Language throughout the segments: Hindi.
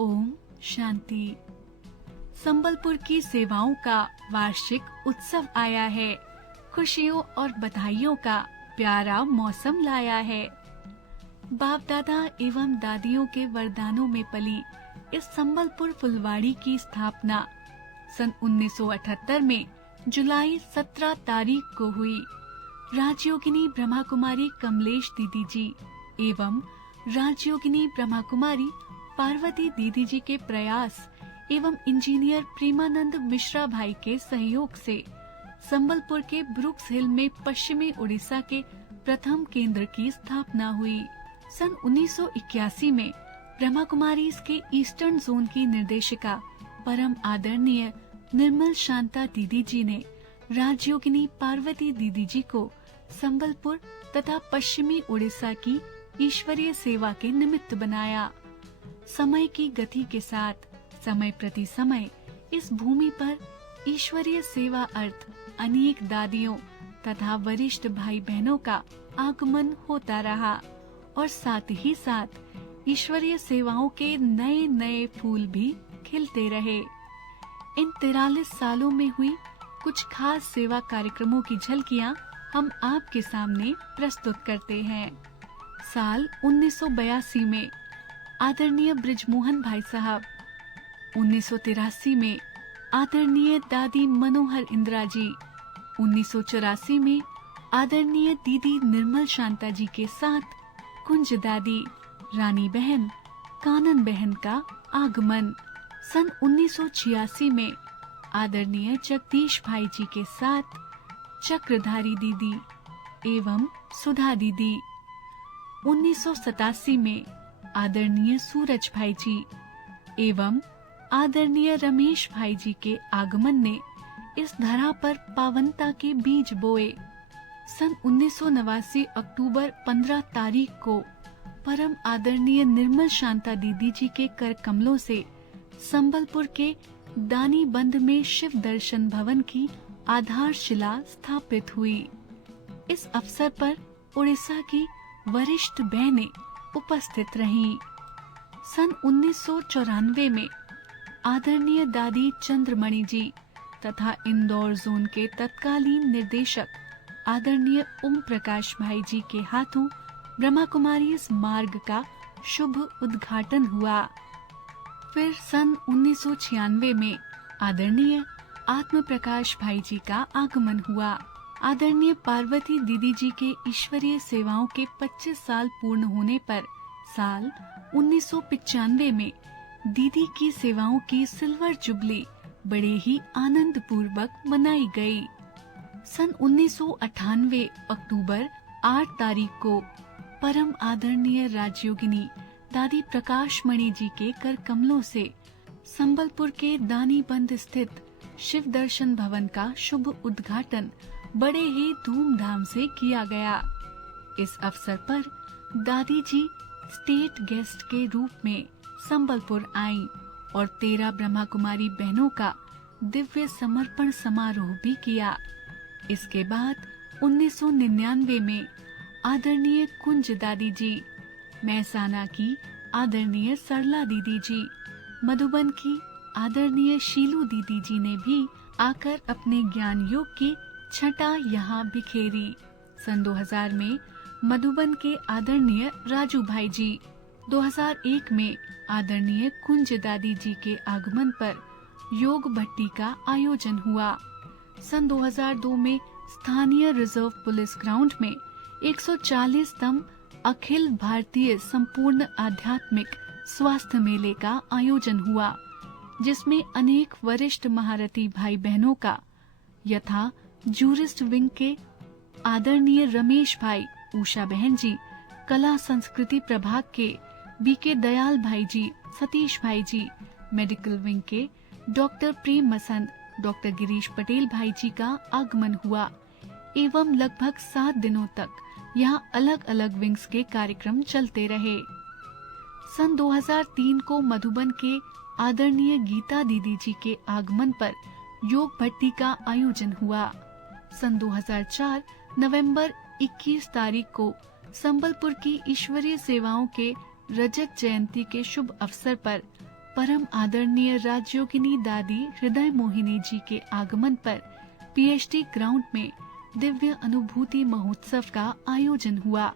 ओम शांति। संबलपुर की सेवाओं का वार्षिक उत्सव आया है। खुशियों और बधाइयों का प्यारा मौसम लाया है। बाप दादा एवं दादियों के वरदानों में पली इस संबलपुर फुलवाड़ी की स्थापना सन 1978 में जुलाई 17 तारीख को हुई। राजयोगिनी ब्रह्मा कुमारी कमलेश दीदी जी एवं राजयोगिनी ब्रह्मा कुमारी पार्वती दीदी जी के प्रयास एवं इंजीनियर प्रेमानंद मिश्रा भाई के सहयोग से संबलपुर के ब्रुक्स हिल में पश्चिमी उड़ीसा के प्रथम केंद्र की स्थापना हुई। सन 1981 में ब्रह्मा कुमारी के ईस्टर्न जोन की निर्देशिका परम आदरणीय निर्मल शांता दीदी जी ने राजयोगिनी पार्वती दीदी जी को संबलपुर तथा पश्चिमी उड़ीसा की ईश्वरीय सेवा के निमित्त बनाया। समय की गति के साथ समय प्रति समय इस भूमि पर ईश्वरीय सेवा अर्थ अनेक दादियों तथा वरिष्ठ भाई बहनों का आगमन होता रहा और साथ ही साथ ईश्वरीय सेवाओं के नए नए फूल भी खिलते रहे। इन 43 सालों में हुई कुछ खास सेवा कार्यक्रमों की झलकियां हम आपके सामने प्रस्तुत करते हैं। साल 1982 में आदरणीय ब्रिजमोहन भाई साहब, 1983 में आदरणीय दादी मनोहर इंदिरा जी, 1984 में आदरणीय दीदी निर्मल शांता जी के साथ कुंज दादी, रानी बहन, कानन बहन का आगमन। सन 1986 में आदरणीय जगदीश भाई जी के साथ चक्रधारी दीदी एवं सुधा दीदी। 1987 में आदरणीय सूरज भाई जी एवं आदरणीय रमेश भाई जी के आगमन ने इस धरा पर पावनता के बीज बोए। सन 1989 अक्टूबर 15 तारीख को परम आदरणीय निर्मल शांता दीदी जी के कर कमलों से संबलपुर के दानी बंध में शिव दर्शन भवन की आधारशिला स्थापित हुई। इस अवसर पर उड़ीसा की वरिष्ठ बहनें उपस्थित रहीं। सन 1994 में आदरणीय दादी चंद्रमणि जी तथा इंदौर जोन के तत्कालीन निर्देशक आदरणीय ओम प्रकाश भाई जी के हाथों ब्रह्मा कुमारी इस मार्ग का शुभ उद्घाटन हुआ। फिर सन 1996 में आदरणीय आत्म प्रकाश भाई जी का आगमन हुआ। आदरणीय पार्वती दीदी जी के ईश्वरीय सेवाओं के 25 साल पूर्ण होने पर साल 1995 में दीदी की सेवाओं की सिल्वर जुबली बड़े ही आनंद पूर्वक मनाई गई। सन 1998 अक्टूबर 8 तारीख को परम आदरणीय राजयोगिनी दादी प्रकाश मणि जी के कर कमलों से संबलपुर के दानीबंध स्थित शिव दर्शन भवन का शुभ उद्घाटन बड़े ही धूमधाम से किया गया। इस अवसर पर दादी जी स्टेट गेस्ट के रूप में संबलपुर आईं और 13 ब्रह्मा कुमारी बहनों का दिव्य समर्पण समारोह भी किया। इसके बाद 1999 में आदरणीय कुंज दादी जी, महसाना की आदरणीय सरला दीदी जी, मधुबन की आदरणीय शीलू दीदी जी ने भी आकर अपने ज्ञान योग की छटा यहाँ बिखेरी। सन 2000 में मधुबन के आदरणीय राजू भाई जी, 2001 में आदरणीय कुंज दादी जी के आगमन पर योग भट्टी का आयोजन हुआ। सन 2002 में स्थानीय रिजर्व पुलिस ग्राउंड में 140तम अखिल भारतीय संपूर्ण आध्यात्मिक स्वास्थ्य मेले का आयोजन हुआ, जिसमें अनेक वरिष्ठ महारथी भाई बहनों का यथा जूरिस्ट विंग के आदरणीय रमेश भाई, उषा बहन जी, कला संस्कृति प्रभाग के बीके दयाल भाई जी, सतीश भाई जी, मेडिकल विंग के डॉक्टर प्रेम मसंद, डॉक्टर गिरीश पटेल भाई जी का आगमन हुआ एवं लगभग 7 दिनों तक यहाँ अलग अलग विंग्स के कार्यक्रम चलते रहे। सन 2003 को मधुबन के आदरणीय गीता दीदी जी के आगमन पर योग भट्टी का आयोजन हुआ। सन 2004 नवंबर 21 तारीख को संबलपुर की ईश्वरीय सेवाओं के रजत जयंती के शुभ अवसर पर परम आदरणीय राजयोगिनी दादी हृदय मोहिनी जी के आगमन पर पीएचडी ग्राउंड में दिव्य अनुभूति महोत्सव का आयोजन हुआ,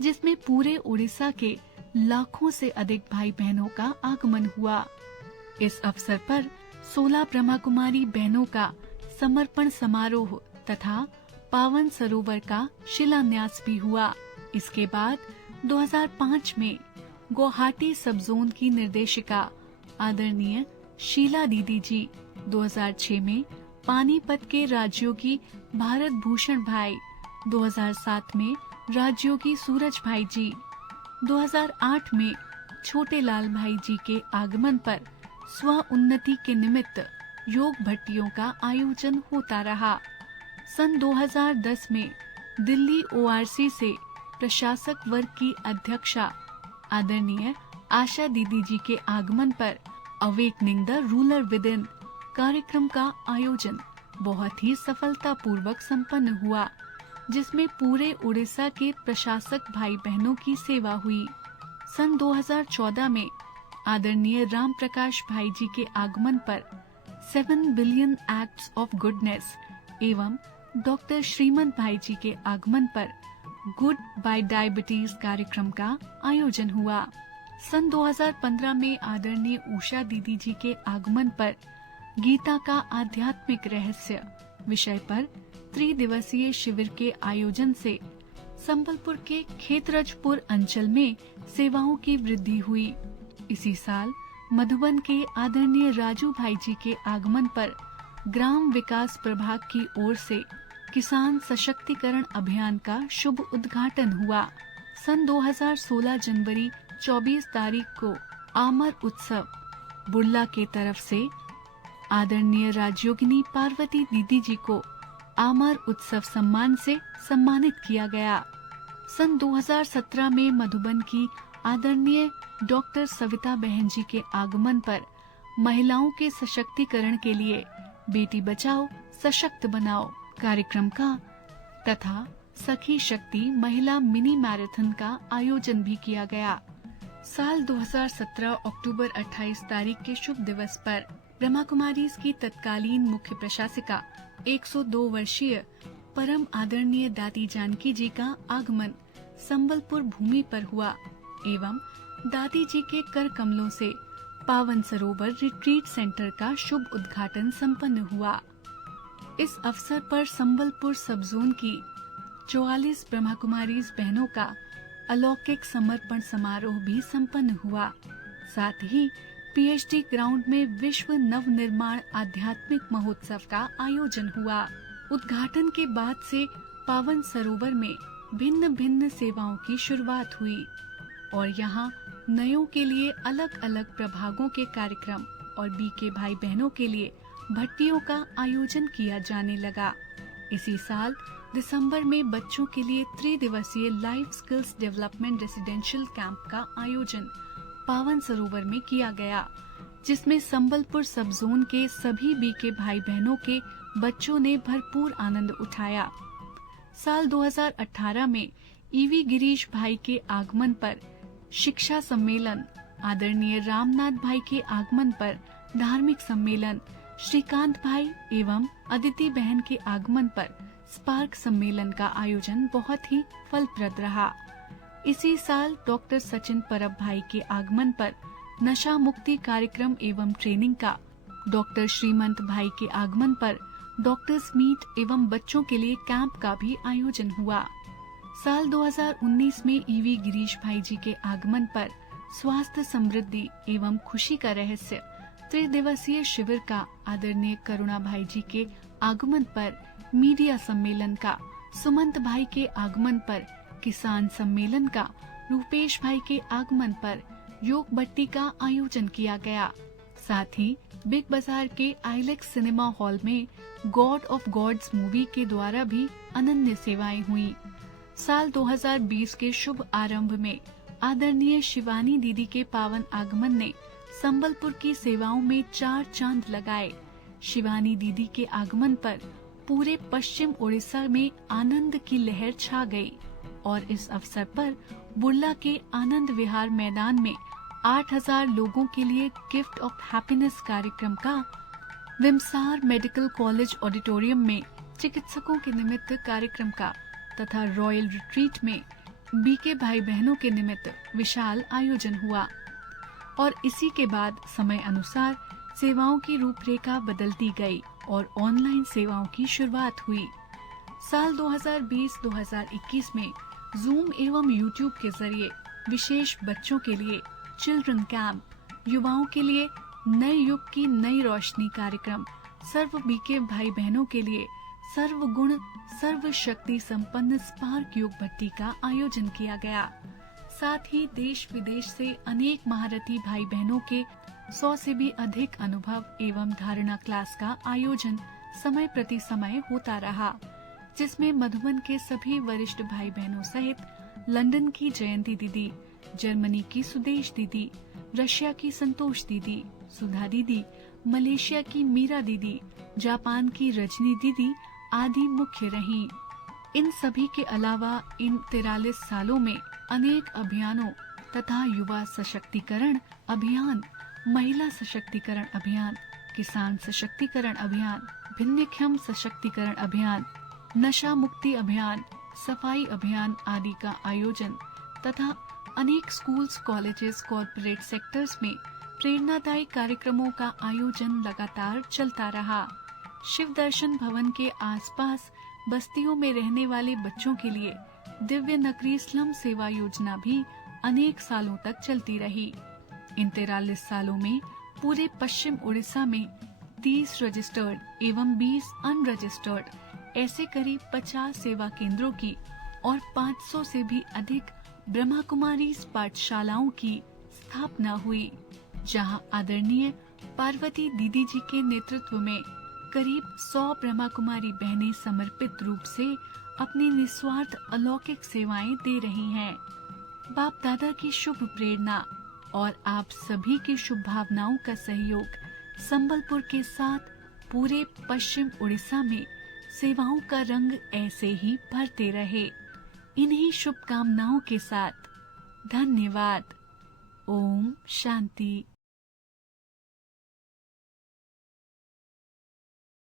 जिसमें पूरे उड़ीसा के लाखों से अधिक भाई बहनों का आगमन हुआ। इस अवसर पर 16 ब्रह्मा कुमारी बहनों का समर्पण समारोह तथा पावन सरोवर का शिलान्यास भी हुआ। इसके बाद 2005 में गुवाहाटी सब जोन की निर्देशिका आदरणीय शीला दीदी जी, 2006 में पानीपत के राजयोगी भारत भूषण भाई, 2007 में राजयोगी सूरज भाई जी, 2008 में छोटे लाल भाई जी के आगमन पर स्व उन्नति के निमित्त योग भट्टियों का आयोजन होता रहा। सन 2010 में दिल्ली ओआरसी से प्रशासक वर्ग की अध्यक्षा आदरणीय आशा दीदी जी के आगमन पर awakening the ruler with in कार्यक्रम का आयोजन बहुत ही सफलतापूर्वक संपन्न हुआ, जिसमें पूरे उड़ीसा के प्रशासक भाई बहनों की सेवा हुई। सन 2014 में आदरणीय राम प्रकाश भाई जी के आगमन पर 7 बिलियन एक्ट्स ऑफ गुडनेस एवं डॉक्टर श्रीमंत भाई जी के आगमन पर गुड बाय डायबिटीज कार्यक्रम का आयोजन हुआ। सन 2015 में आदरणीय उषा दीदी जी के आगमन पर गीता का आध्यात्मिक रहस्य विषय पर त्रिदिवसीय शिविर के आयोजन से संबलपुर के खेतरजपुर अंचल में सेवाओं की वृद्धि हुई। इसी साल मधुबन के आदरणीय राजू भाई जी के आगमन पर ग्राम विकास प्रभाग की ओर से किसान सशक्तिकरण अभियान का शुभ उद्घाटन हुआ। सन 2016 जनवरी 24 तारीख को आमर उत्सव बुर्ला के तरफ से आदरणीय राजयोगिनी पार्वती दीदी जी को आमर उत्सव सम्मान से सम्मानित किया गया। सन 2017 में मधुबन की आदरणीय डॉक्टर सविता बहन जी के आगमन पर महिलाओं के सशक्तिकरण के लिए बेटी बचाओ सशक्त बनाओ कार्यक्रम का तथा सखी शक्ति महिला मिनी मैराथन का आयोजन भी किया गया। साल 2017 अक्टूबर 28 तारीख के शुभ दिवस पर ब्रह्मा कुमारीज की तत्कालीन मुख्य प्रशासिका 102 वर्षीय परम आदरणीय दादी जानकी जी का आगमन संबलपुर भूमि पर हुआ एवं दादी जी के कर कमलों से पावन सरोवर रिट्रीट सेंटर का शुभ उद्घाटन संपन्न हुआ। इस अवसर पर संबलपुर सब जोन की 44 ब्रह्मा कुमारीज बहनों का अलौकिक समर्पण समारोह भी संपन्न हुआ। साथ ही पीएचडी ग्राउंड में विश्व नव निर्माण आध्यात्मिक महोत्सव का आयोजन हुआ। उद्घाटन के बाद से पावन सरोवर में भिन्न भिन्न सेवाओं की शुरुआत हुई और यहाँ नयों के लिए अलग अलग प्रभागों के कार्यक्रम और बीके भाई बहनों के लिए भट्टियों का आयोजन किया जाने लगा। इसी साल दिसंबर में बच्चों के लिए त्रिदिवसीय life skills development residential camp का आयोजन पावन सरोवर में किया गया, जिसमें संबलपुर सब जोन के सभी बीके भाई बहनों के बच्चों ने भरपूर आनंद उठाया। साल 2018 में ईवी गिरीश भाई के आगमन पर शिक्षा सम्मेलन, आदरणीय रामनाथ भाई के आगमन पर धार्मिक सम्मेलन, श्रीकांत भाई एवं अदिति बहन के आगमन पर स्पार्क सम्मेलन का आयोजन बहुत ही फलप्रद रहा। इसी साल डॉक्टर सचिन परब भाई के आगमन पर नशा मुक्ति कार्यक्रम एवं ट्रेनिंग का, डॉक्टर श्रीमंत भाई के आगमन पर डॉक्टर्स मीट एवं बच्चों के लिए कैंप का भी आयोजन हुआ। साल 2019 में ईवी गिरीश भाई जी के आगमन पर स्वास्थ्य समृद्धि एवं खुशी का रहस्य त्रिदिवसीय शिविर का, आदरणीय करुणा भाई जी के आगमन पर मीडिया सम्मेलन का, सुमंत भाई के आगमन पर किसान सम्मेलन का, रूपेश भाई के आगमन पर योग भट्टी का आयोजन किया गया। साथ ही बिग बाजार के आइलेक्स सिनेमा हॉल में गॉड ऑफ गॉड्स मूवी के द्वारा भी अनन्य सेवाएं हुई। साल 2020 के शुभ आरंभ में आदरणीय शिवानी दीदी के पावन आगमन ने संबलपुर की सेवाओं में 4 चांद लगाए। शिवानी दीदी के आगमन पर पूरे पश्चिम उड़ीसा में आनंद की लहर छा गई और इस अवसर पर बुर्ला के आनंद विहार मैदान में 8,000 लोगों के लिए गिफ्ट ऑफ हैप्पीनेस कार्यक्रम का विमसार मेडिकल कॉलेज ऑडिटोरियम में चिकित्सकों के निमित्त कार्यक्रम का तथा रॉयल रिट्रीट में बीके भाई बहनों के निमित्त विशाल आयोजन हुआ और इसी के बाद समय अनुसार सेवाओं की रूपरेखा बदलती गई और ऑनलाइन सेवाओं की शुरुआत हुई। साल 2020-2021 में जूम एवं यूट्यूब के जरिए विशेष बच्चों के लिए चिल्ड्रन कैंप, युवाओं के लिए नए युग की नई रोशनी कार्यक्रम, सर्व बीके भाई बहनों के लिए सर्व गुण सर्व शक्ति संपन्न स्पार्क योग भट्टी का आयोजन किया गया। साथ ही देश विदेश से अनेक महारथी भाई बहनों के 100 से भी अधिक अनुभव एवं धारणा क्लास का आयोजन समय प्रति समय होता रहा, जिसमें मधुबन के सभी वरिष्ठ भाई बहनों सहित लंदन की जयंती दीदी, जर्मनी की सुदेश दीदी, रशिया की संतोष दीदी, सुधा दीदी, मलेशिया की मीरा दीदी, जापान की रजनी दीदी आदि मुख्य रहीं। इन सभी के अलावा इन 43 सालों में अनेक अभियानों तथा युवा सशक्तिकरण अभियान, महिला सशक्तिकरण अभियान, किसान सशक्तिकरण अभियान, भिन्नक्षम सशक्तिकरण अभियान, नशा मुक्ति अभियान, सफाई अभियान आदि का आयोजन तथा अनेक स्कूल्स, कॉलेजेस, कॉर्पोरेट सेक्टर्स में प्रेरणादायी कार्यक्रमों का आयोजन लगातार चलता रहा। शिव दर्शन भवन के आसपास बस्तियों में रहने वाले बच्चों के लिए दिव्य नगरी स्लम सेवा योजना भी अनेक सालों तक चलती रही। इन 43 सालों में पूरे पश्चिम उड़ीसा में 30 रजिस्टर्ड एवं 20 अनरजिस्टर्ड ऐसे करीब 50 सेवा केंद्रों की और 500 से भी अधिक ब्रह्मा कुमारी पाठशालाओं की स्थापना हुई, जहां आदरणीय पार्वती दीदी जी के नेतृत्व में करीब 100 ब्रह्मा कुमारी बहनें समर्पित रूप से अपनी निस्वार्थ अलौकिक सेवाएं दे रही हैं। बाप दादा की शुभ प्रेरणा और आप सभी की शुभ भावनाओं का सहयोग संबलपुर के साथ पूरे पश्चिम उड़ीसा में सेवाओं का रंग ऐसे ही भरते रहे। इन्हीं शुभकामनाओं के साथ धन्यवाद। ओम शांति।